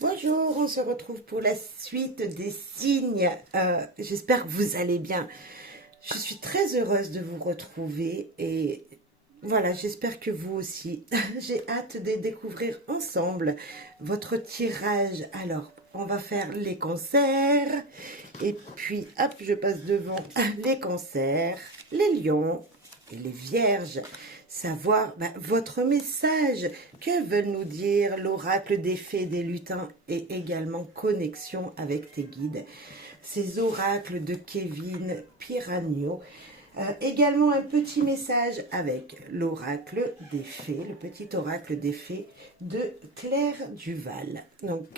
Bonjour, on se retrouve pour la suite des signes. J'espère que vous allez bien. Je suis très heureuse de vous retrouver et voilà, j'espère que vous aussi. J'ai hâte de découvrir ensemble votre tirage. Alors, on va faire les cancers et puis hop, je passe devant les cancers, les lions et les vierges. Savoir votre message, que veulent nous dire l'oracle des fées, des lutins et également connexion avec tes guides. Ces oracles de Kevin Piragno. Également un petit message avec l'oracle des fées, le petit oracle des fées de Claire Duval. Donc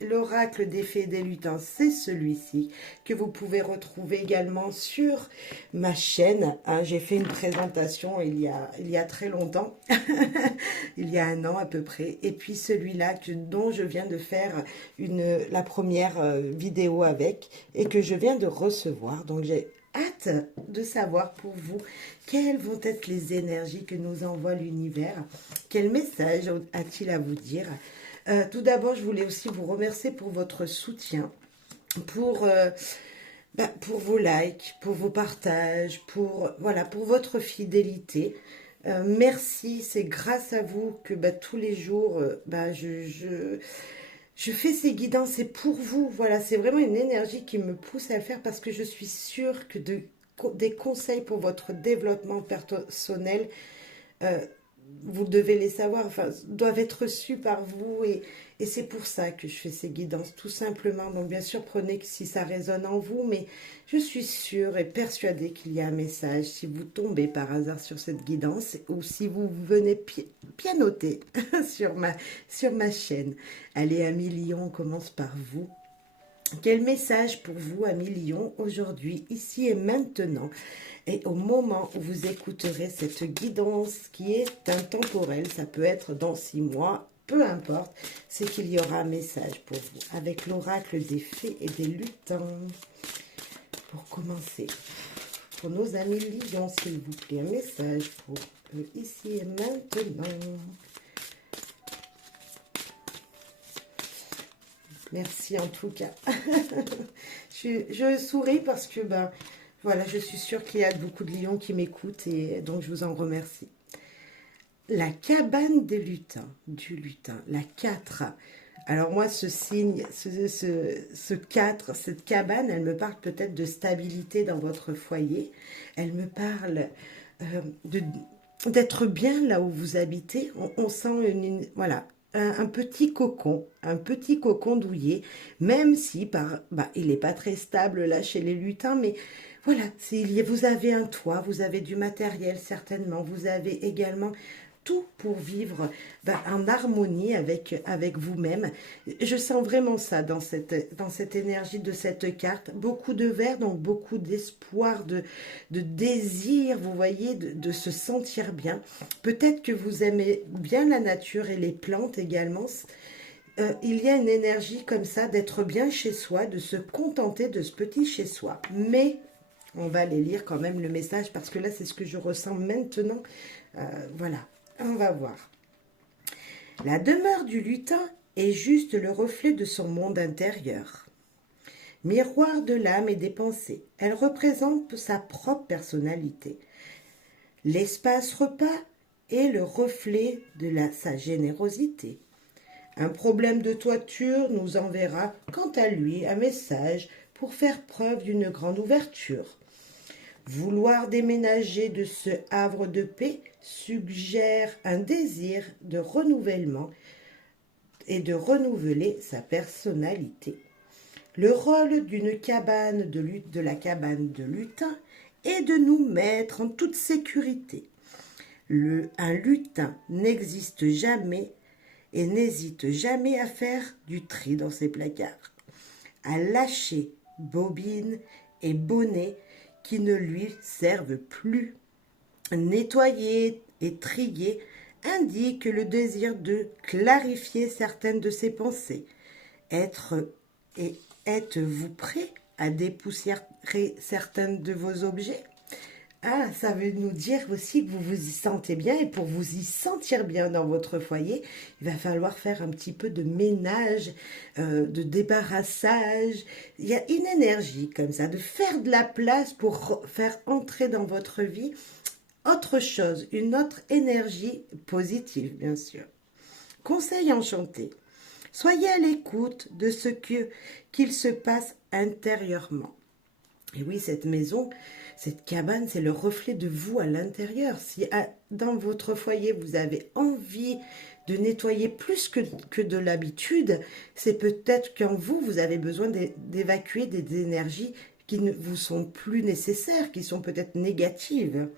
l'oracle des fées et des lutins, c'est celui-ci que vous pouvez retrouver également sur ma chaîne. J'ai fait une présentation il y a très longtemps, il y a un an à peu près. Et puis celui-là dont je viens de faire la première vidéo avec et que je viens de recevoir. Donc j'ai hâte de savoir pour vous quelles vont être les énergies que nous envoie l'univers. Quel message a-t-il à vous dire? Tout d'abord, je voulais aussi vous remercier pour votre soutien, pour, pour vos likes, pour vos partages, voilà, pour votre fidélité. Merci, c'est grâce à vous que tous les jours, je fais ces guidances, c'est pour vous. Voilà, c'est vraiment une énergie qui me pousse à le faire parce que je suis sûre que des conseils pour votre développement personnel, euh, vous devez les savoir, enfin, doivent être reçus par vous et c'est pour ça que je fais ces guidances, tout simplement. Donc, bien sûr, prenez que si ça résonne en vous, mais je suis sûre et persuadée qu'il y a un message si vous tombez par hasard sur cette guidance ou si vous venez pianoter sur ma chaîne. Allez, Amis Lion, on commence par vous. Quel message pour vous, Amis Lion, aujourd'hui, ici et maintenant, et au moment où vous écouterez cette guidance qui est intemporelle, ça peut être dans 6 mois, peu importe, c'est qu'il y aura un message pour vous, avec l'oracle des fées et des lutins. Pour commencer, pour nos amis Lions, s'il vous plaît, un message pour eux, ici et maintenant. Merci en tout cas. je souris parce que voilà, je suis sûre qu'il y a beaucoup de lions qui m'écoutent et donc je vous en remercie. La cabane des lutins, du lutin, la 4. Alors moi, ce signe, ce 4, cette cabane, elle me parle peut-être de stabilité dans votre foyer. Elle me parle d'être bien là où vous habitez. On sent voilà, un petit cocon douillet, même si il n'est pas très stable là chez les lutins, mais voilà, vous avez un toit, vous avez du matériel certainement, vous avez également tout pour vivre en harmonie avec vous-même. Je sens vraiment ça dans cette énergie de cette carte. Beaucoup de vert, donc beaucoup d'espoir, de désir, vous voyez, de se sentir bien. Peut-être que vous aimez bien la nature et les plantes également. Il y a une énergie comme ça d'être bien chez soi, de se contenter de ce petit chez soi. Mais on va aller lire quand même le message parce que là, c'est ce que je ressens maintenant. Voilà, on va voir. La demeure du lutin est juste le reflet de son monde intérieur. Miroir de l'âme et des pensées, elle représente sa propre personnalité. L'espace repas est le reflet de sa générosité. Un problème de toiture nous enverra, quant à lui, un message pour faire preuve d'une grande ouverture. Vouloir déménager de ce havre de paix suggère un désir de renouvellement et de renouveler sa personnalité. Le rôle d'une cabane de la cabane de lutin est de nous mettre en toute sécurité. Un lutin n'existe jamais et n'hésite jamais à faire du tri dans ses placards, à lâcher bobines et bonnets qui ne lui servent plus. Nettoyer et trier indique le désir de clarifier certaines de ses pensées. Êtes-vous prêt à dépoussiérer certains de vos objets? Ah, ça veut nous dire aussi que vous vous y sentez bien et pour vous y sentir bien dans votre foyer, il va falloir faire un petit peu de ménage, de débarrassage. Il y a une énergie comme ça, de faire de la place pour faire entrer dans votre vie autre chose, une autre énergie positive, bien sûr. Conseil enchanté. Soyez à l'écoute de ce qu'il se passe intérieurement. Et oui, cette maison, cette cabane, c'est le reflet de vous à l'intérieur. Si dans votre foyer, vous avez envie de nettoyer plus que de l'habitude, c'est peut-être qu'en vous, vous avez besoin d'évacuer des énergies qui ne vous sont plus nécessaires, qui sont peut-être négatives.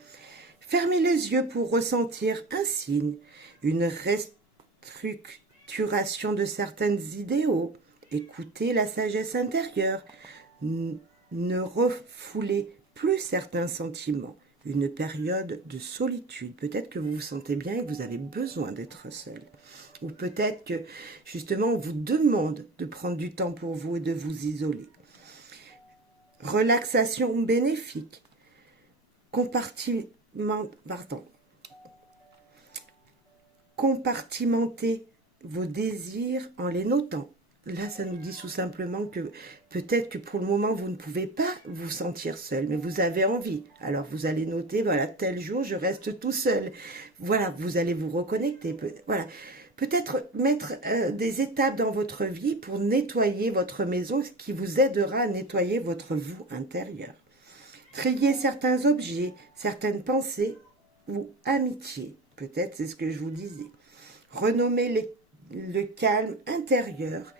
Fermez les yeux pour ressentir un signe, une restructuration de certaines idéaux. Écoutez la sagesse intérieure. Ne refoulez plus certains sentiments. Une période de solitude. Peut-être que vous vous sentez bien et que vous avez besoin d'être seul. Ou peut-être que justement on vous demande de prendre du temps pour vous et de vous isoler. Relaxation bénéfique. Compartimenter vos désirs en les notant. Là, ça nous dit tout simplement que peut-être que pour le moment, vous ne pouvez pas vous sentir seul, mais vous avez envie. Alors, vous allez noter, voilà, tel jour, je reste tout seul. Voilà, vous allez vous reconnecter. Voilà. Peut-être mettre des étapes dans votre vie pour nettoyer votre maison, ce qui vous aidera à nettoyer votre vous intérieur. Trier certains objets, certaines pensées ou amitiés. Peut-être c'est ce que je vous disais. Renommer le calme intérieur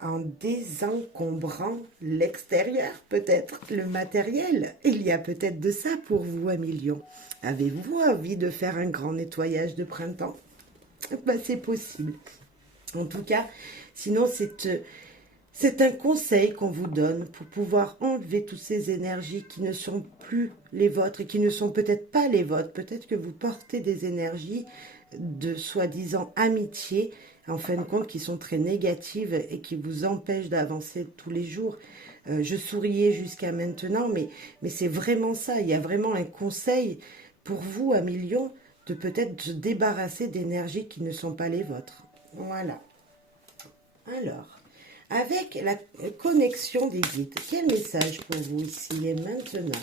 en désencombrant l'extérieur, peut-être le matériel. Il y a peut-être de ça pour vous, un million. Avez-vous envie de faire un grand nettoyage de printemps? Ben, c'est possible. En tout cas, sinon c'est un conseil qu'on vous donne pour pouvoir enlever toutes ces énergies qui ne sont plus les vôtres et qui ne sont peut-être pas les vôtres. Peut-être que vous portez des énergies de soi-disant amitié, en fin de compte, qui sont très négatives et qui vous empêchent d'avancer tous les jours. Je souriais jusqu'à maintenant, mais c'est vraiment ça. Il y a vraiment un conseil pour vous, un million, de peut-être se débarrasser d'énergies qui ne sont pas les vôtres. Voilà. Alors, avec la connexion des guides, quel message pour vous ici et maintenant?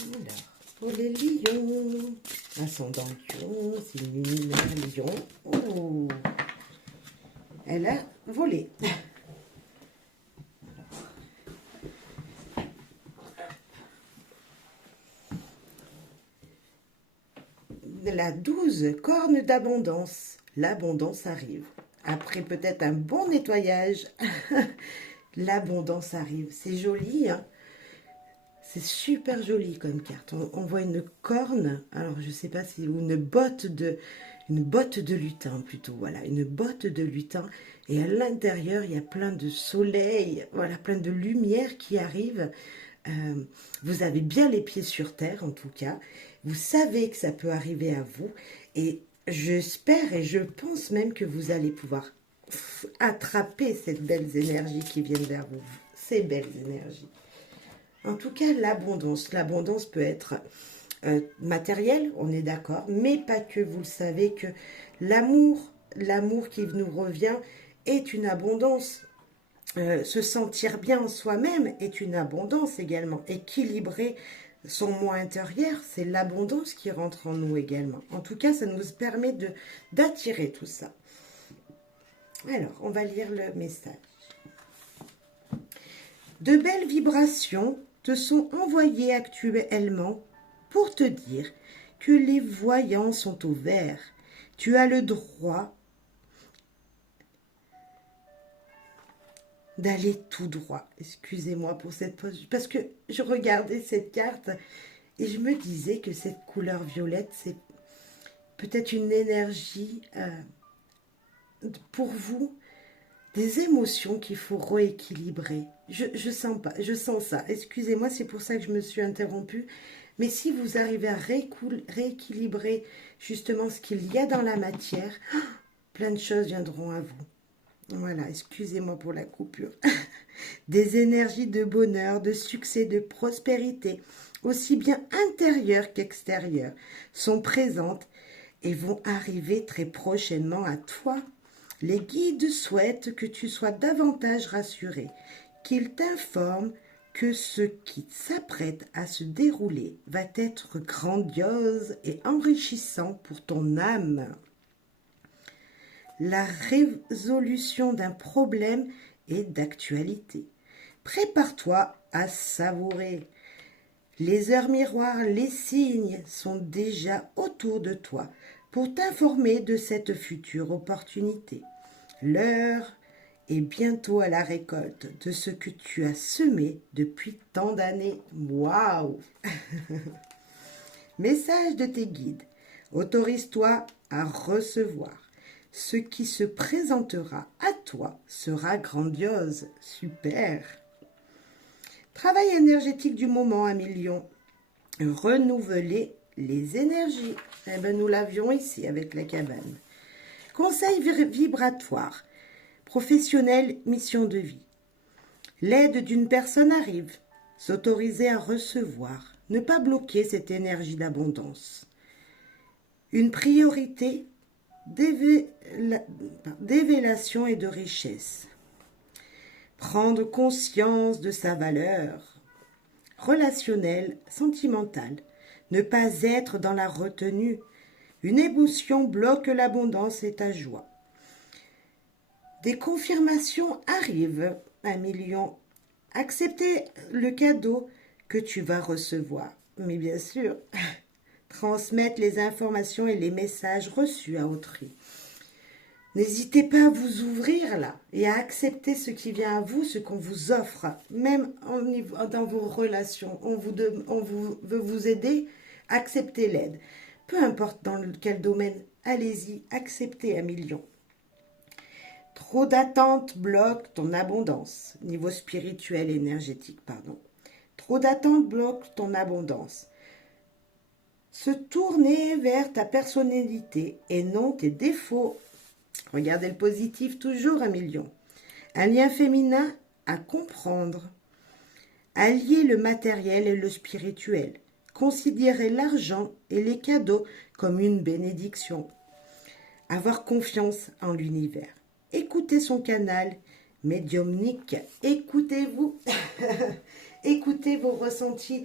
Alors, pour les lions, ascendant lion, c'est une lumière lion. Oh, elle a volé. La 12, corne d'abondance. L'abondance arrive. Après peut-être un bon nettoyage, l'abondance arrive. C'est joli, hein? C'est super joli comme carte. On voit une corne, alors je sais pas si ou une botte de lutin plutôt. Voilà, une botte de lutin. Et à l'intérieur, il y a plein de soleil, voilà, plein de lumière qui arrive. Vous avez bien les pieds sur terre en tout cas. Vous savez que ça peut arriver à vous. Et j'espère et je pense même que vous allez pouvoir attraper ces belles énergies qui viennent vers vous. Ces belles énergies. En tout cas, l'abondance. L'abondance peut être matérielle, on est d'accord, mais pas que. Vous le savez que l'amour qui nous revient est une abondance. Se sentir bien en soi-même est une abondance également. Équilibrer son moi intérieur, c'est l'abondance qui rentre en nous également. En tout cas, ça nous permet d'attirer tout ça. Alors, on va lire le message. De belles vibrations te sont envoyées actuellement pour te dire que les voyants sont au vert. Tu as le droit d'aller tout droit. Excusez-moi pour cette pause, parce que je regardais cette carte et je me disais que cette couleur violette, c'est peut-être une énergie pour vous, des émotions qu'il faut rééquilibrer. Je sens pas, je sens ça. Excusez-moi, c'est pour ça que je me suis interrompue. Mais si vous arrivez à rééquilibrer justement ce qu'il y a dans la matière, plein de choses viendront à vous. Voilà, excusez-moi pour la coupure. Des énergies de bonheur, de succès, de prospérité, aussi bien intérieures qu'extérieures, sont présentes et vont arriver très prochainement à toi. Les guides souhaitent que tu sois davantage rassuré, qu'ils t'informent que ce qui s'apprête à se dérouler va être grandiose et enrichissant pour ton âme. La résolution d'un problème est d'actualité. Prépare-toi à savourer. Les heures miroirs, les signes sont déjà autour de toi pour t'informer de cette future opportunité. L'heure est bientôt à la récolte de ce que tu as semé depuis tant d'années. Waouh! Message de tes guides. Autorise-toi à recevoir. Ce qui se présentera à toi sera grandiose. Super. Travail énergétique du moment à million. Renouveler les énergies. Eh ben, nous l'avions ici avec la cabane. Conseil vibratoire. Professionnel, mission de vie. L'aide d'une personne arrive. S'autoriser à recevoir. Ne pas bloquer cette énergie d'abondance. Une priorité d'évélation et de richesse. Prendre conscience de sa valeur relationnelle, sentimentale. Ne pas être dans la retenue. Une émotion bloque l'abondance et ta joie. Des confirmations arrivent, 1 million. Accepter le cadeau que tu vas recevoir. Mais bien sûr, transmettre les informations et les messages reçus à autrui. N'hésitez pas à vous ouvrir là et à accepter ce qui vient à vous, ce qu'on vous offre, même dans vos relations. On veut vous aider, acceptez l'aide. Peu importe dans quel domaine, allez-y, acceptez 1 million. Trop d'attentes bloquent ton abondance, niveau spirituel et énergétique, pardon. Trop d'attentes bloquent ton abondance. Se tourner vers ta personnalité et non tes défauts. Regardez le positif toujours, 1 million. Un lien féminin à comprendre. Allier le matériel et le spirituel. Considérer l'argent et les cadeaux comme une bénédiction. Avoir confiance en l'univers. Écoutez son canal médiumnique. Écoutez-vous. Écoutez vos ressentis.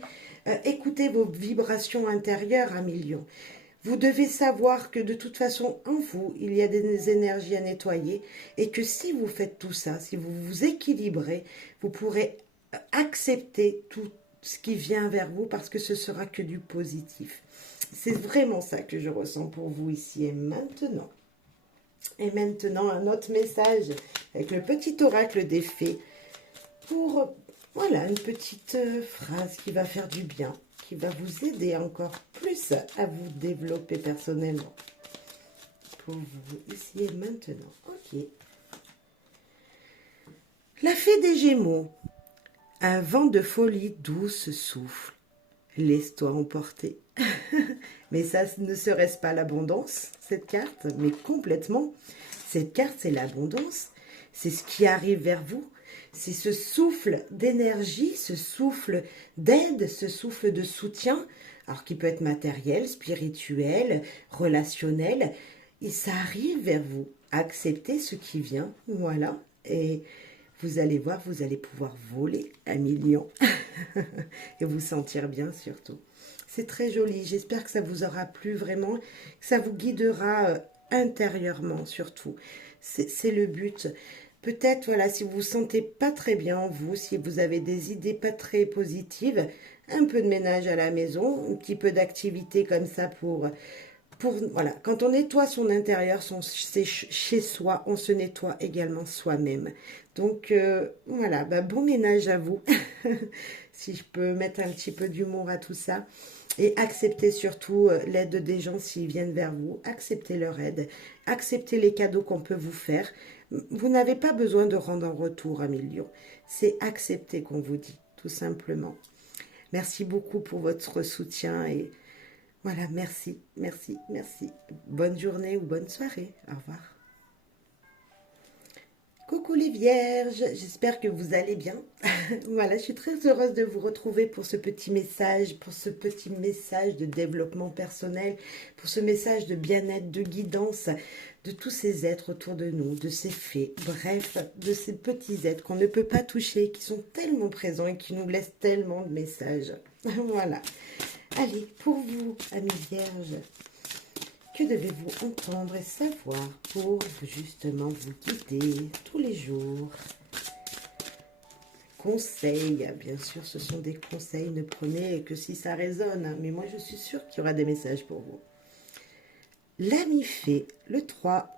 Écoutez vos vibrations intérieures, 1 million. Vous devez savoir que de toute façon, en vous, il y a des énergies à nettoyer et que si vous faites tout ça, si vous vous équilibrez, vous pourrez accepter tout ce qui vient vers vous parce que ce sera que du positif. C'est vraiment ça que je ressens pour vous ici et maintenant. Et maintenant, un autre message avec le petit oracle des fées pour, voilà, une petite phrase qui va faire du bien, qui va vous aider encore plus à vous développer personnellement. Pour vous, ici et maintenant. Ok. La fée des Gémeaux. Un vent de folie douce souffle. Laisse-toi emporter. Mais ça ne serait-ce pas l'abondance, cette carte? Mais complètement. Cette carte, c'est l'abondance. C'est ce qui arrive vers vous. C'est ce souffle d'énergie, ce souffle d'aide, ce souffle de soutien, alors qui peut être matériel, spirituel, relationnel, et ça arrive vers vous. Acceptez ce qui vient, voilà, et vous allez voir, vous allez pouvoir voler 1 million et vous sentir bien surtout. C'est très joli, j'espère que ça vous aura plu vraiment, que ça vous guidera intérieurement surtout. C'est le but. Peut-être, voilà, si vous vous sentez pas très bien en vous, si vous avez des idées pas très positives, un peu de ménage à la maison, un petit peu d'activité comme ça pour voilà, quand on nettoie son intérieur, c'est chez soi, on se nettoie également soi-même. Donc, voilà, bah, bon ménage à vous, si je peux mettre un petit peu d'humour à tout ça. Et acceptez surtout l'aide des gens s'ils viennent vers vous. Acceptez leur aide. Acceptez les cadeaux qu'on peut vous faire. Vous n'avez pas besoin de rendre en retour 1 million. C'est accepter qu'on vous dit, tout simplement. Merci beaucoup pour votre soutien et voilà, merci, merci, merci. Bonne journée ou bonne soirée. Au revoir. Coucou les vierges, j'espère que vous allez bien. Voilà, je suis très heureuse de vous retrouver pour ce petit message, de développement personnel, pour ce message de bien-être, de guidance, de tous ces êtres autour de nous, de ces fées, bref, de ces petits êtres qu'on ne peut pas toucher, qui sont tellement présents et qui nous laissent tellement de messages. Voilà. Allez, pour vous, amis vierges, que devez-vous entendre et savoir pour justement vous guider tous les jours? Conseils, bien sûr, ce sont des conseils, ne prenez que si ça résonne, hein, mais moi je suis sûre qu'il y aura des messages pour vous. L'ami fée, le 3.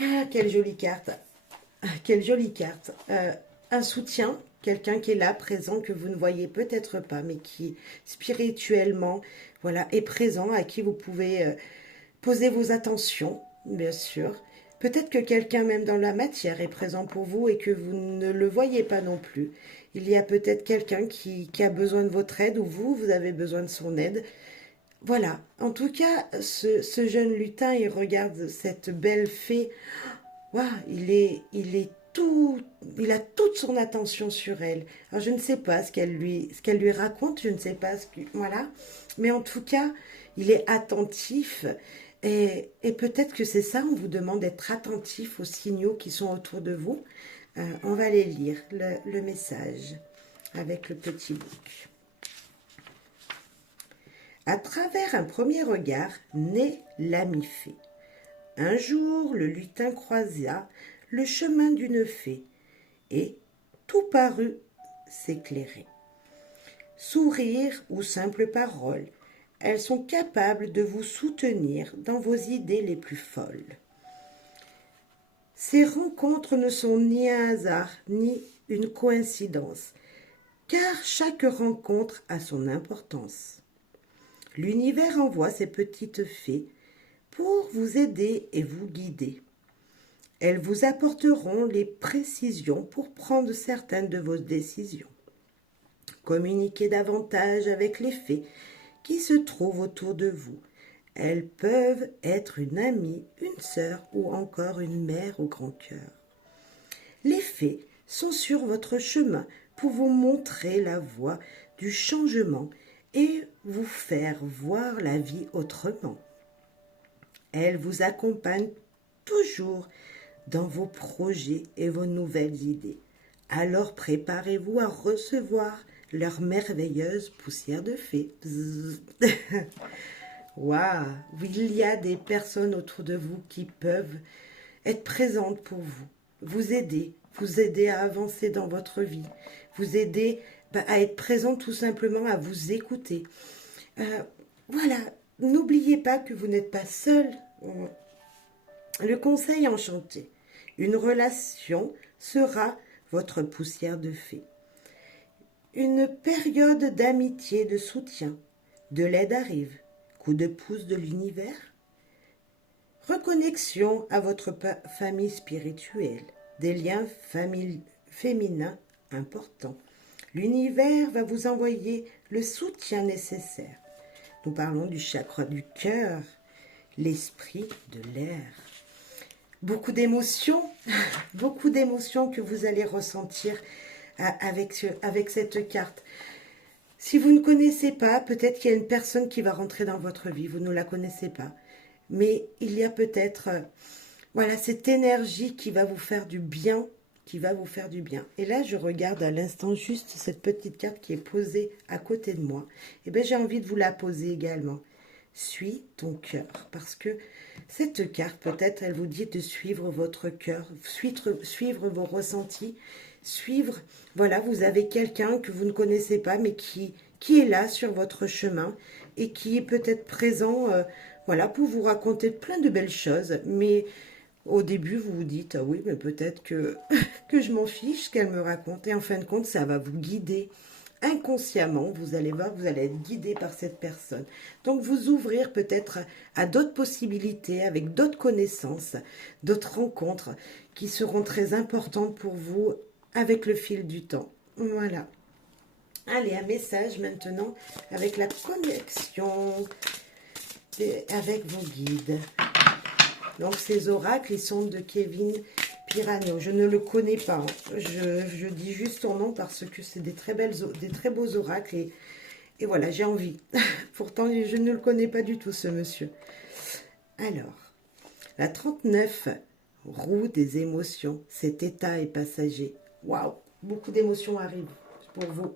Ah, quelle jolie carte! Quelle jolie carte! Un soutien, quelqu'un qui est là, présent, que vous ne voyez peut-être pas, mais qui spirituellement, voilà, est présent, à qui vous pouvez poser vos attentions, bien sûr. Peut-être que quelqu'un même dans la matière est présent pour vous et que vous ne le voyez pas non plus. Il y a peut-être quelqu'un qui a besoin de votre aide ou vous avez besoin de son aide. Voilà, en tout cas, ce jeune lutin, il regarde cette belle fée. Waouh, il a toute son attention sur elle. Alors je ne sais pas ce qu'elle lui raconte, je ne sais pas voilà. Mais en tout cas, il est attentif. Et peut-être que c'est ça, on vous demande d'être attentif aux signaux qui sont autour de vous. On va les lire, le message, avec le petit book. À travers un premier regard, naît l'ami fée. Un jour, le lutin croisa le chemin d'une fée, et tout parut s'éclairer. Sourire ou simple parole, elles sont capables de vous soutenir dans vos idées les plus folles. Ces rencontres ne sont ni un hasard, ni une coïncidence, car chaque rencontre a son importance. L'univers envoie ces petites fées pour vous aider et vous guider. Elles vous apporteront les précisions pour prendre certaines de vos décisions. Communiquez davantage avec les fées qui se trouvent autour de vous. Elles peuvent être une amie, une sœur ou encore une mère au grand cœur. Les fées sont sur votre chemin pour vous montrer la voie du changement et vous faire voir la vie autrement. Elles vous accompagnent toujours dans vos projets et vos nouvelles idées. Alors préparez-vous à recevoir leur merveilleuse poussière de fée. Waouh! Il y a des personnes autour de vous qui peuvent être présentes pour vous, vous aider à avancer dans votre vie, vous aider à être présent tout simplement, à vous écouter. Voilà, n'oubliez pas que vous n'êtes pas seul. Le conseil enchanté, une relation sera votre poussière de fée. Une période d'amitié, de soutien, de l'aide arrive, coup de pouce de l'univers. Reconnexion à votre famille spirituelle, des liens féminins importants. L'univers va vous envoyer le soutien nécessaire. Nous parlons du chakra du cœur, l'esprit de l'air. Beaucoup d'émotions que vous allez ressentir avec cette carte. Si vous ne connaissez pas, peut-être qu'il y a une personne qui va rentrer dans votre vie, vous ne la connaissez pas. Mais il y a peut-être, voilà, cette énergie qui va vous faire du bien, Et là, je regarde à l'instant juste cette petite carte qui est posée à côté de moi. Et bien, j'ai envie de vous la poser également. Suis ton cœur, parce que cette carte, peut-être, elle vous dit de suivre votre cœur, suivre vos ressentis, voilà, vous avez quelqu'un que vous ne connaissez pas, mais qui est là sur votre chemin et qui est peut-être présent, voilà, pour vous raconter plein de belles choses, mais au début, vous vous dites, ah oui, mais peut-être que je m'en fiche qu'elle me raconte, et en fin de compte, ça va vous guider. Inconsciemment, vous allez voir, vous allez être guidé par cette personne. Donc, vous ouvrir peut-être à d'autres possibilités, avec d'autres connaissances, d'autres rencontres qui seront très importantes pour vous avec le fil du temps. Voilà. Allez, un message maintenant avec la connexion avec vos guides. Donc, ces oracles, ils sont de Kevin Piranio, je ne le connais pas. Hein. Je dis juste son nom parce que c'est des très beaux oracles. Et voilà, j'ai envie. Pourtant, je ne le connais pas du tout, ce monsieur. Alors, la 39, roue des émotions. Cet état est passager. Waouh, beaucoup d'émotions arrivent pour vous,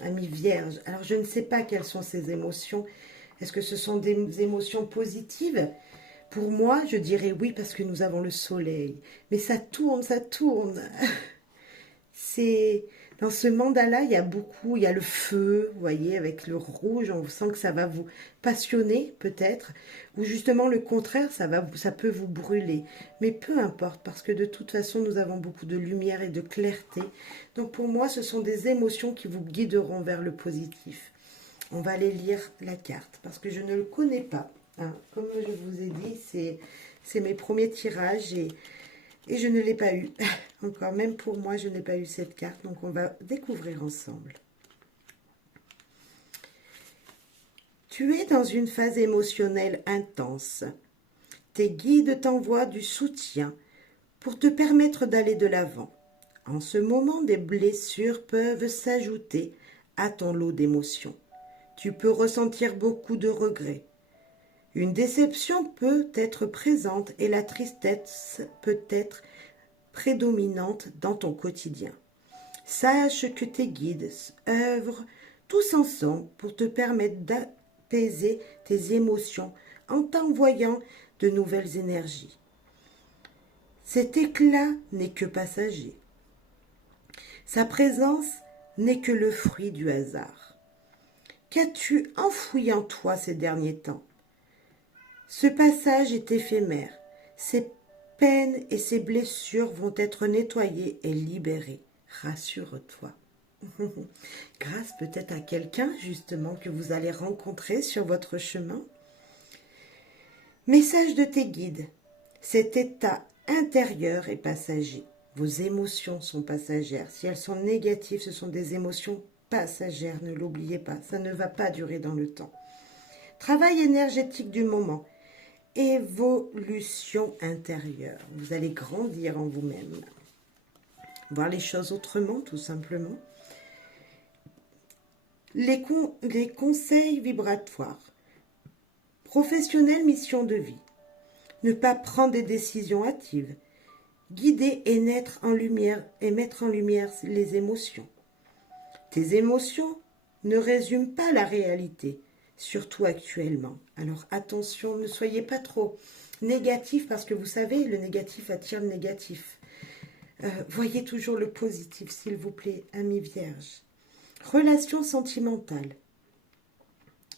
amis vierges. Alors, je ne sais pas quelles sont ces émotions. Est-ce que ce sont des émotions positives? Pour moi, je dirais oui parce que nous avons le soleil. Mais ça tourne, ça tourne. C'est dans ce mandala, il y a le feu, vous voyez, avec le rouge, on sent que ça va vous passionner peut-être, ou justement le contraire, ça peut vous brûler. Mais peu importe, parce que de toute façon, nous avons beaucoup de lumière et de clarté. Donc pour moi, ce sont des émotions qui vous guideront vers le positif. On va aller lire la carte, parce que je ne le connais pas. Hein. Comme je vous ai dit, c'est mes premiers tirages et je ne l'ai pas eu. Encore, même pour moi, je n'ai pas eu cette carte. Donc, on va découvrir ensemble. Tu es dans une phase émotionnelle intense. Tes guides t'envoient du soutien pour te permettre d'aller de l'avant. En ce moment, des blessures peuvent s'ajouter à ton lot d'émotions. Tu peux ressentir beaucoup de regrets. Une déception peut être présente et la tristesse peut être prédominante dans ton quotidien. Sache que tes guides œuvrent tous ensemble pour te permettre d'apaiser tes émotions en t'envoyant de nouvelles énergies. Cet éclat n'est que passager. Sa présence n'est que le fruit du hasard. Qu'as-tu enfoui en toi ces derniers temps? Ce passage est éphémère. Ces peines et ces blessures vont être nettoyées et libérées. Rassure-toi. Grâce peut-être à quelqu'un justement que vous allez rencontrer sur votre chemin. Message de tes guides. Cet état intérieur est passager. Vos émotions sont passagères. Si elles sont négatives, ce sont des émotions passagères. Ne l'oubliez pas, ça ne va pas durer dans le temps. Travail énergétique du moment. Évolution intérieure. Vous allez grandir en vous-même. Voir les choses autrement, tout simplement. Les conseils vibratoires. Professionnel, mission de vie. Ne pas prendre des décisions hâtives. Guider et mettre en lumière les émotions. Tes émotions ne résument pas la réalité, surtout actuellement. Alors attention, ne soyez pas trop négatif parce que vous savez, le négatif attire le négatif. Voyez toujours le positif, s'il vous plaît, amis vierges. Relations sentimentales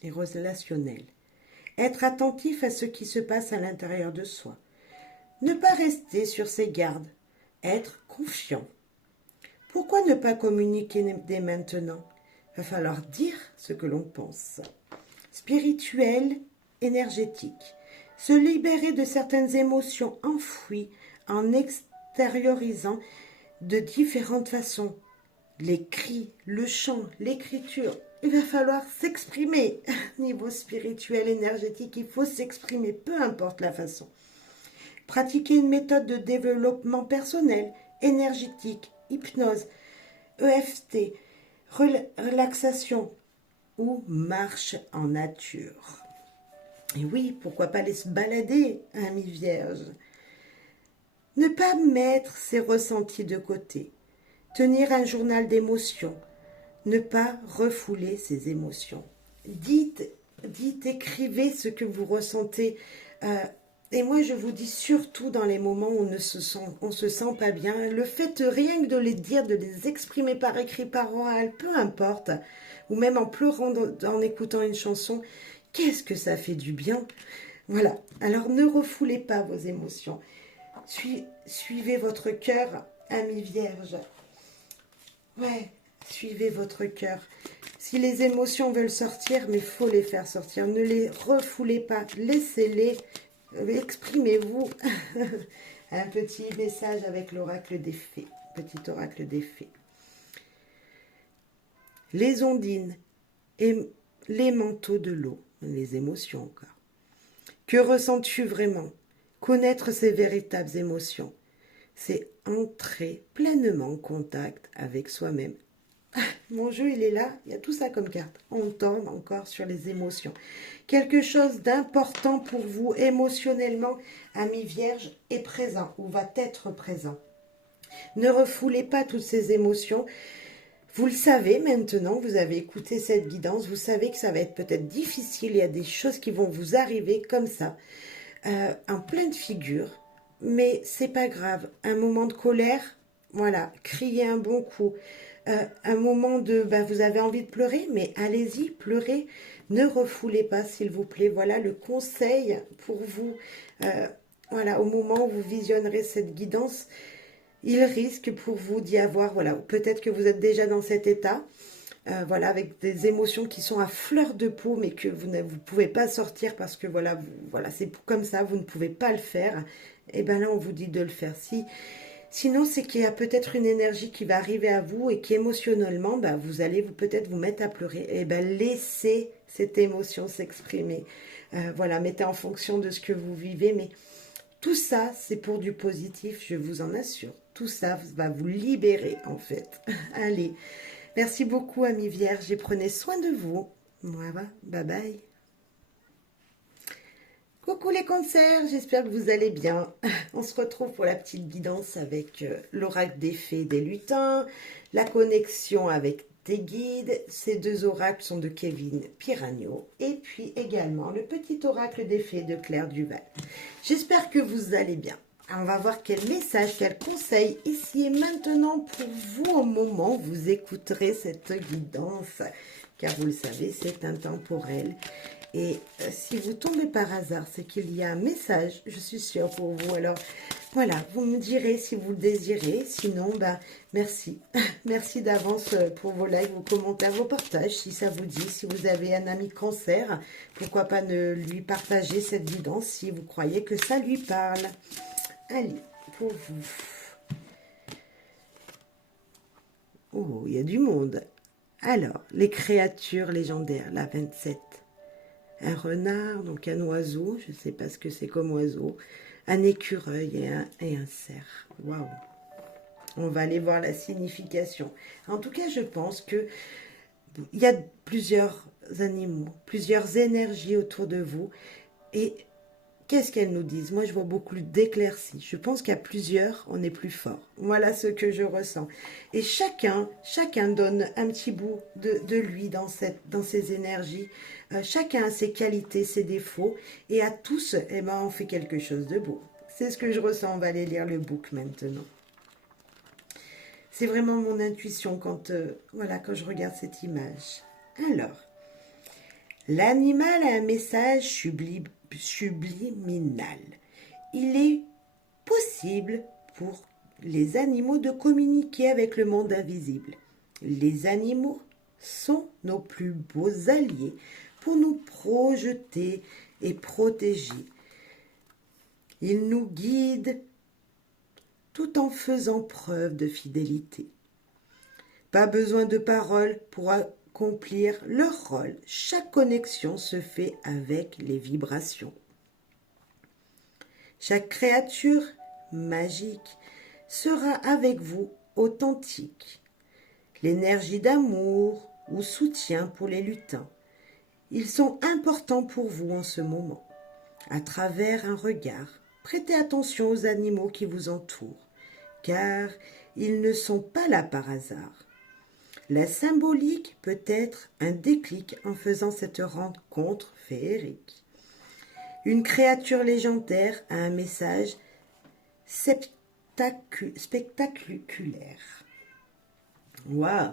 et relationnelles. Être attentif à ce qui se passe à l'intérieur de soi. Ne pas rester sur ses gardes. Être confiant. Pourquoi ne pas communiquer dès maintenant? Il va falloir dire ce que l'on pense. Spirituel, énergétique. Se libérer de certaines émotions enfouies en extériorisant de différentes façons. Les cris, le chant, l'écriture. Il va falloir s'exprimer. Niveau spirituel, énergétique, il faut s'exprimer, peu importe la façon. Pratiquer une méthode de développement personnel, énergétique, hypnose, EFT, relaxation ou marche en nature. Et oui, pourquoi pas aller se balader, amis vierges. Ne pas mettre ses ressentis de côté. Tenir un journal d'émotions. Ne pas refouler ses émotions. Dites, écrivez ce que vous ressentez. Et moi, je vous dis surtout dans les moments où on se sent pas bien, le fait rien que de les dire, de les exprimer par écrit, par oral, peu importe, ou même en pleurant en écoutant une chanson, qu'est-ce que ça fait du bien? Voilà. Alors, ne refoulez pas vos émotions. Suivez votre cœur, amis vierges. Ouais, suivez votre cœur. Si les émotions veulent sortir, mais il faut les faire sortir. Ne les refoulez pas, laissez-les. Exprimez-vous. Un petit message avec l'oracle des fées. Petit oracle des fées. Les ondines et les manteaux de l'eau. Les émotions encore. Que ressens-tu vraiment? Connaître ces véritables émotions. c'est entrer pleinement en contact avec soi-même. Mon jeu, il est là, il y a tout ça comme carte. On tombe encore sur les émotions. Quelque chose d'important pour vous émotionnellement, ami Vierge, est présent ou va être présent. Ne refoulez pas toutes ces émotions. Vous le savez maintenant, vous avez écouté cette guidance, vous savez que ça va être peut-être difficile, il y a des choses qui vont vous arriver comme ça, en pleine figure, mais c'est pas grave. Un moment de colère, voilà, criez un bon coup. Un moment de, vous avez envie de pleurer, mais allez-y, pleurez. Ne refoulez pas, s'il vous plaît. Voilà le conseil pour vous. Voilà, au moment où vous visionnerez cette guidance, il risque pour vous d'y avoir, voilà, peut-être que vous êtes déjà dans cet état, voilà, avec des émotions qui sont à fleur de peau, mais que vous ne vous pouvez pas sortir parce que voilà, voilà, c'est comme ça, vous ne pouvez pas le faire. Et bien là, on vous dit de le faire. Sinon, c'est qu'il y a peut-être une énergie qui va arriver à vous et qui émotionnellement, vous allez peut-être vous mettre à pleurer. Et bien, laissez cette émotion s'exprimer. Voilà, mettez en fonction de ce que vous vivez, mais tout ça, c'est pour du positif, je vous en assure. Tout ça va vous libérer, en fait. Allez, merci beaucoup, amis vierges, et prenez soin de vous. Voilà, bye bye. Coucou les cancers, j'espère que vous allez bien. On se retrouve pour la petite guidance avec l'oracle des fées des lutins, la connexion avec tes guides. Ces deux oracles sont de Kevin Piragno et puis également le petit oracle des fées de Claire Duval. J'espère que vous allez bien. On va voir quel message, quel conseil ici et maintenant pour vous au moment où vous écouterez cette guidance. Car vous le savez, c'est intemporel. Et si vous tombez par hasard, c'est qu'il y a un message, je suis sûre pour vous. Alors, voilà, vous me direz si vous le désirez. Sinon, merci. Merci d'avance pour vos likes, vos commentaires, vos partages. Si ça vous dit, si vous avez un ami cancer, pourquoi pas ne lui partager cette guidance si vous croyez que ça lui parle. Allez, pour vous. Oh, il y a du monde. Alors, les créatures légendaires, la 27. Un renard, donc un oiseau, je ne sais pas ce que c'est comme oiseau, un écureuil et un cerf. Waouh! On va aller voir la signification. En tout cas, je pense que il y a plusieurs animaux, plusieurs énergies autour de vous. Et qu'est-ce qu'elles nous disent? Moi, je vois beaucoup d'éclaircies. Je pense qu'à plusieurs, on est plus fort. Voilà ce que je ressens. Et chacun donne un petit bout de lui dans ces énergies. Chacun a ses qualités, ses défauts. Et à tous, on fait quelque chose de beau. C'est ce que je ressens. On va aller lire le book maintenant. C'est vraiment mon intuition quand je regarde cette image. Alors, l'animal a un message subliminal. Il est possible pour les animaux de communiquer avec le monde invisible. Les animaux sont nos plus beaux alliés pour nous projeter et protéger. Ils nous guident tout en faisant preuve de fidélité. Pas besoin de paroles pour accomplir leur rôle. Chaque connexion se fait avec les vibrations. Chaque créature magique sera avec vous authentique. L'énergie d'amour ou soutien pour les lutins. Ils sont importants pour vous en ce moment. À travers un regard, prêtez attention aux animaux qui vous entourent, car ils ne sont pas là par hasard. La symbolique peut être un déclic en faisant cette rencontre féerique. Une créature légendaire a un message spectaculaire. Waouh!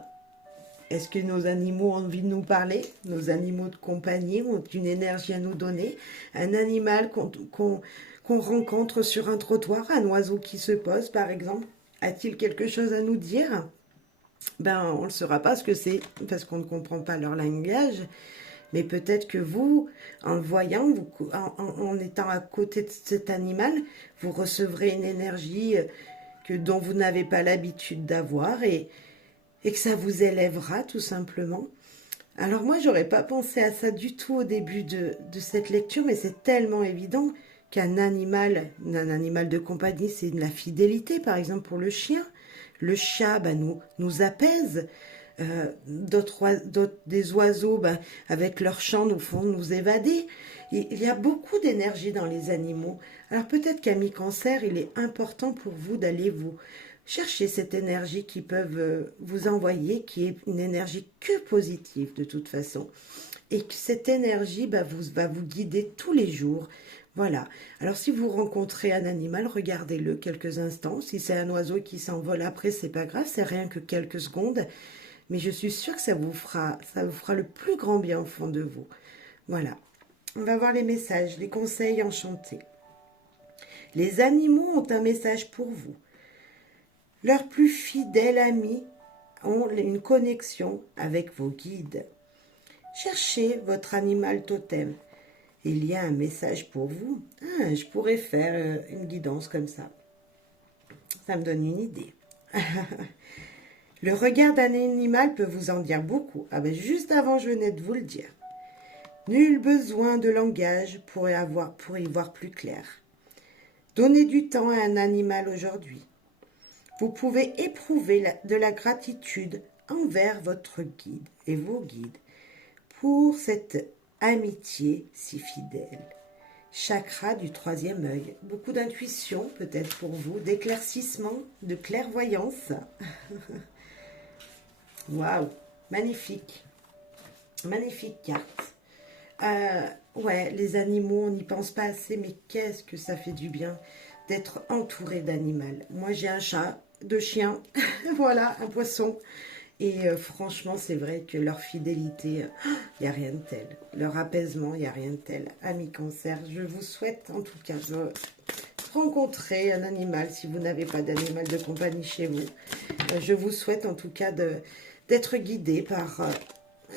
Est-ce que nos animaux ont envie de nous parler? Nos animaux de compagnie ont une énergie à nous donner? Un animal qu'on rencontre sur un trottoir, un oiseau qui se pose par exemple, a-t-il quelque chose à nous dire? On ne le saura pas ce que c'est parce qu'on ne comprend pas leur langage. Mais peut-être que vous, en le voyant, en étant à côté de cet animal, vous recevrez une énergie dont vous n'avez pas l'habitude d'avoir et que ça vous élèvera tout simplement. Alors moi, j'aurais pas pensé à ça du tout au début de cette lecture, mais c'est tellement évident qu'un animal, un animal de compagnie, c'est de la fidélité, par exemple pour le chien. Le chat, nous apaise. Des oiseaux, avec leur chant, nous font nous évader. Il y a beaucoup d'énergie dans les animaux. Alors peut-être qu'Amis Cancer, il est important pour vous d'aller vous chercher cette énergie qu'ils peuvent vous envoyer, qui est une énergie que positive de toute façon. Et que cette énergie va vous guider tous les jours. Voilà. Alors si vous rencontrez un animal, regardez-le quelques instants. Si c'est un oiseau qui s'envole après, c'est pas grave, c'est rien que quelques secondes. Mais je suis sûre que ça vous fera le plus grand bien au fond de vous. Voilà. On va voir les messages, les conseils enchantés. Les animaux ont un message pour vous. Leurs plus fidèles amis ont une connexion avec vos guides. Cherchez votre animal totem. Il y a un message pour vous. Ah, je pourrais faire une guidance comme ça. Ça me donne une idée. Le regard d'un animal peut vous en dire beaucoup. Ah ben juste avant, je venais de vous le dire. Nul besoin de langage pour y voir plus clair. Donnez du temps à un animal aujourd'hui. Vous pouvez éprouver de la gratitude envers votre guide et vos guides pour cette amitié si fidèle. Chakra du troisième œil. Beaucoup d'intuition peut-être pour vous, d'éclaircissement, de clairvoyance. Waouh, magnifique. Magnifique carte. Ouais, les animaux, on n'y pense pas assez, mais qu'est-ce que ça fait du bien d'être entouré d'animaux. Moi, j'ai un chat, 2 chiens, voilà, un poisson. Et franchement, c'est vrai que leur fidélité, il n'y a rien de tel. Leur apaisement, il n'y a rien de tel. Amis Cancer, je vous souhaite en tout cas de rencontrer un animal si vous n'avez pas d'animal de compagnie chez vous. Je vous souhaite en tout cas d'être guidé par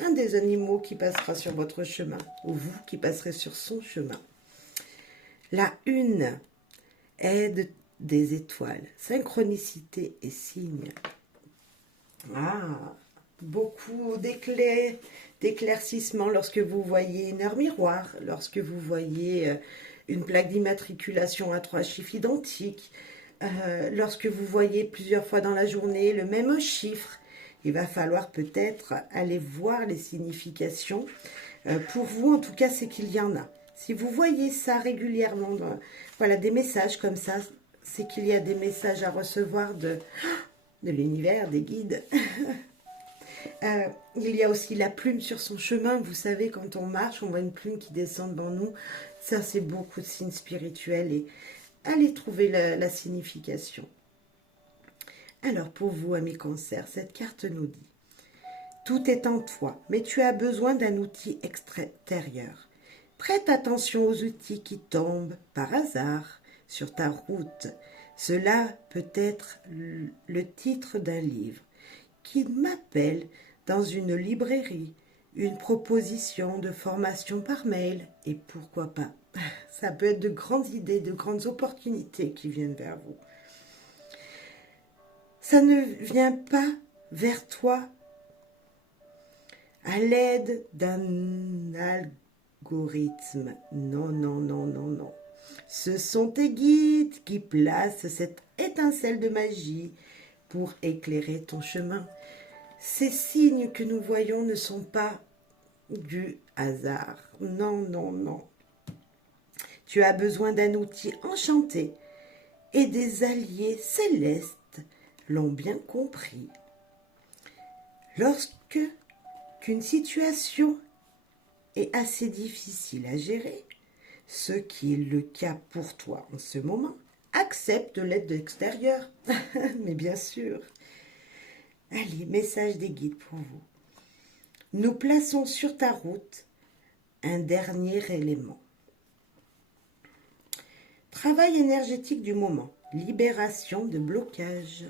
un des animaux qui passera sur votre chemin, ou vous qui passerez sur son chemin. La une, aide des étoiles, synchronicité et signes. Ah, beaucoup d'éclaircissement lorsque vous voyez une heure miroir, lorsque vous voyez une plaque d'immatriculation à 3 chiffres identiques, lorsque vous voyez plusieurs fois dans la journée le même chiffre. Il va falloir peut-être aller voir les significations. Pour vous, en tout cas, c'est qu'il y en a. Si vous voyez ça régulièrement, voilà, des messages comme ça, c'est qu'il y a des messages à recevoir de l'univers, des guides. Il y a aussi la plume sur son chemin. Vous savez, quand on marche, on voit une plume qui descend devant nous. Ça, c'est beaucoup de signes spirituels et allez trouver la signification. Alors, pour vous, amis Cancer, cette carte nous dit « Tout est en toi, mais tu as besoin d'un outil extérieur. Prête attention aux outils qui tombent par hasard sur ta route. Cela peut être le titre d'un livre qui m'appelle dans une librairie, une proposition de formation par mail, et pourquoi pas. Ça peut être de grandes idées, de grandes opportunités qui viennent vers vous. Ça ne vient pas vers toi à l'aide d'un algorithme. Non, non, non, non, non. Ce sont tes guides qui placent cette étincelle de magie pour éclairer ton chemin. Ces signes que nous voyons ne sont pas du hasard. Non, non, non. Tu as besoin d'un outil enchanté et des alliés célestes l'ont bien compris. Lorsque qu'une situation est assez difficile à gérer, ce qui est le cas pour toi en ce moment, accepte l'aide extérieure. Mais bien sûr. Allez, message des guides pour vous. Nous plaçons sur ta route un dernier élément. Travail énergétique du moment. Libération de blocage.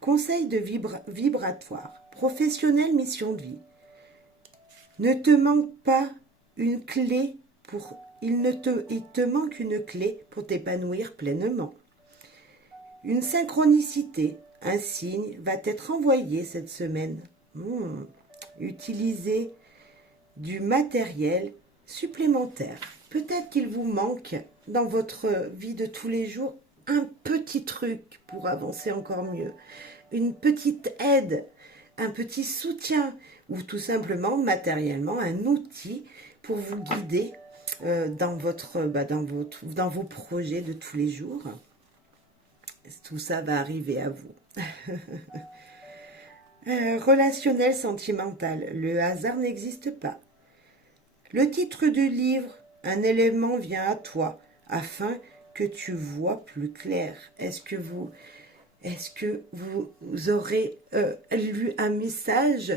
Conseil de vibratoire. Professionnel, mission de vie. Ne te manque pas une clé pour... Il te manque une clé pour t'épanouir pleinement. Une synchronicité, un signe va être envoyé cette semaine. Utilisez du matériel supplémentaire. peut-être qu'il vous manque dans votre vie de tous les jours un petit truc pour avancer encore mieux, une petite aide, un petit soutien ou tout simplement matériellement un outil pour vous guider dans vos projets de tous les jours. Tout ça va arriver à vous. Relationnel, sentimental, le hasard n'existe pas. Le titre du livre, un élément vient à toi afin que tu vois plus clair. Est-ce que vous aurez lu un message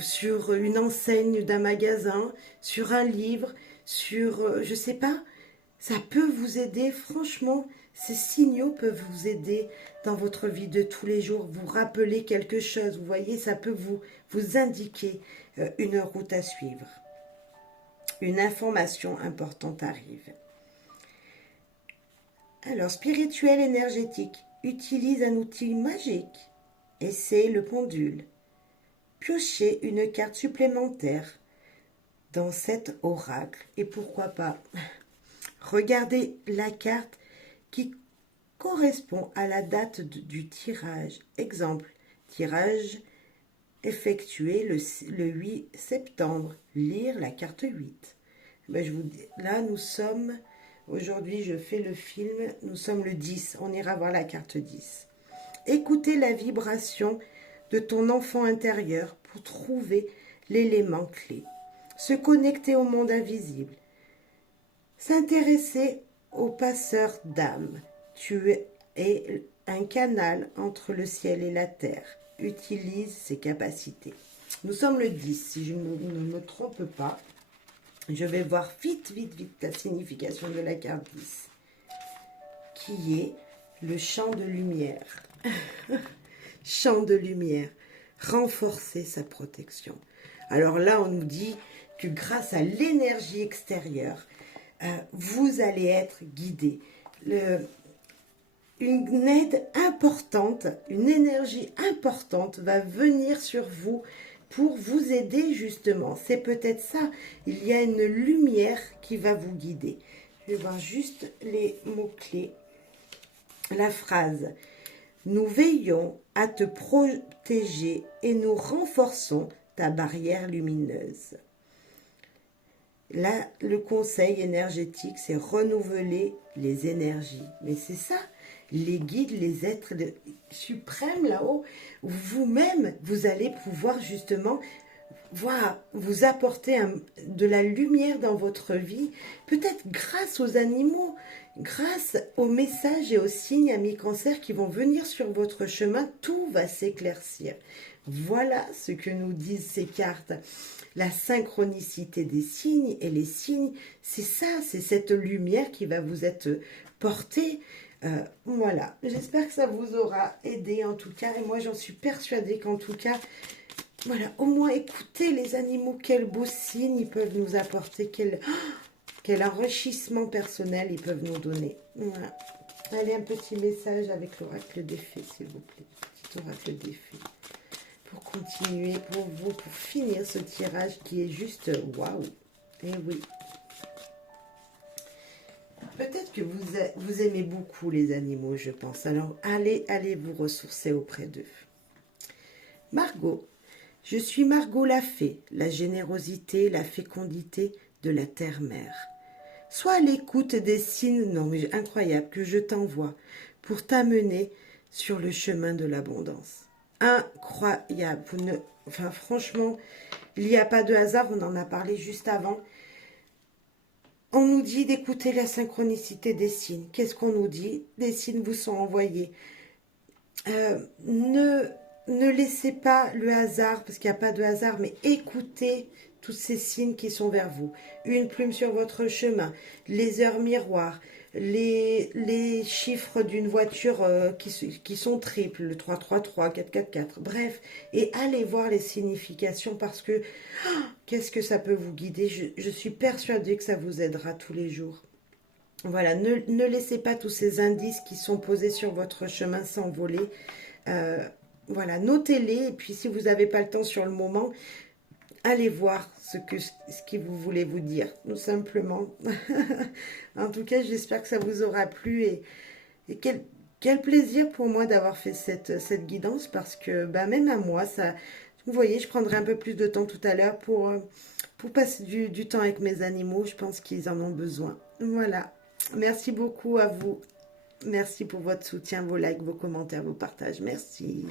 sur une enseigne d'un magasin, sur un livre, sur, je sais pas, ça peut vous aider, franchement, ces signaux peuvent vous aider dans votre vie de tous les jours, vous rappeler quelque chose, vous voyez, ça peut vous indiquer une route à suivre. Une information importante arrive. Alors, spirituel énergétique, utilise un outil magique et c'est le pendule. Piochez une carte supplémentaire dans cet oracle et pourquoi pas regardez la carte qui correspond à la date du tirage. Exemple, tirage effectué le 8 septembre. Lire la carte 8. Ben, je vous dis, là, nous sommes, aujourd'hui je fais le film, nous sommes le 10, on ira voir la carte 10. Écoutez la vibration de ton enfant intérieur pour trouver l'élément clé. Se connecter au monde invisible. S'intéresser au passeur d'âme. Tu es un canal entre le ciel et la terre. Utilise ses capacités. Nous sommes le 10, si je ne me trompe pas. Je vais voir vite la signification de la carte 10, qui est le champ de lumière. Champ de lumière. Renforcer sa protection. Alors là, on nous dit que grâce à l'énergie extérieure, vous allez être guidé. Une aide importante, une énergie importante va venir sur vous pour vous aider justement. C'est peut-être ça. Il y a une lumière qui va vous guider. Je vais voir juste les mots-clés. La phrase. Nous veillons à te protéger et nous renforçons ta barrière lumineuse. Là, le conseil énergétique, c'est renouveler les énergies. Mais c'est ça, les guides, les êtres suprêmes là-haut, vous-même, vous allez pouvoir justement vous apporter de la lumière dans votre vie, peut-être grâce aux animaux, grâce aux messages et aux signes à mi-cancer qui vont venir sur votre chemin, tout va s'éclaircir. Voilà ce que nous disent ces cartes. La synchronicité des signes et les signes, c'est ça, c'est cette lumière qui va vous être portée. Voilà, j'espère que ça vous aura aidé en tout cas, et moi j'en suis persuadée qu'en tout cas, voilà, au moins écoutez les animaux, quels beaux signes ils peuvent nous apporter, quel enrichissement personnel ils peuvent nous donner. Voilà. Allez, un petit message avec l'oracle des fées, s'il vous plaît. Petit oracle des fées. Pour continuer, pour vous, pour finir ce tirage qui est juste waouh. Eh oui. Peut-être que vous aimez beaucoup les animaux, je pense. Alors, allez vous ressourcer auprès d'eux. Margot. Je suis Margot la fée, la générosité, la fécondité de la terre-mère. Sois à l'écoute des signes incroyables que je t'envoie pour t'amener sur le chemin de l'abondance. Incroyable. Enfin, franchement, il n'y a pas de hasard, on en a parlé juste avant. On nous dit d'écouter la synchronicité des signes. Qu'est-ce qu'on nous dit? Des signes vous sont envoyés. Ne laissez pas le hasard, parce qu'il n'y a pas de hasard, mais écoutez tous ces signes qui sont vers vous. Une plume sur votre chemin, les heures miroirs, les chiffres d'une voiture qui sont triples, le 333, 444, bref. Et allez voir les significations parce que qu'est-ce que ça peut vous guider. Je suis persuadée que ça vous aidera tous les jours. Voilà, ne laissez pas tous ces indices qui sont posés sur votre chemin s'envoler. Voilà, notez-les, et puis si vous n'avez pas le temps sur le moment, allez voir ce qu'il vous voulait vous dire, tout simplement. En tout cas, j'espère que ça vous aura plu et quel plaisir pour moi d'avoir fait cette guidance parce que bah, même à moi, ça, vous voyez, je prendrai un peu plus de temps tout à l'heure pour passer du temps avec mes animaux. Je pense qu'ils en ont besoin. Voilà. Merci beaucoup à vous. Merci pour votre soutien, vos likes, vos commentaires, vos partages. Merci.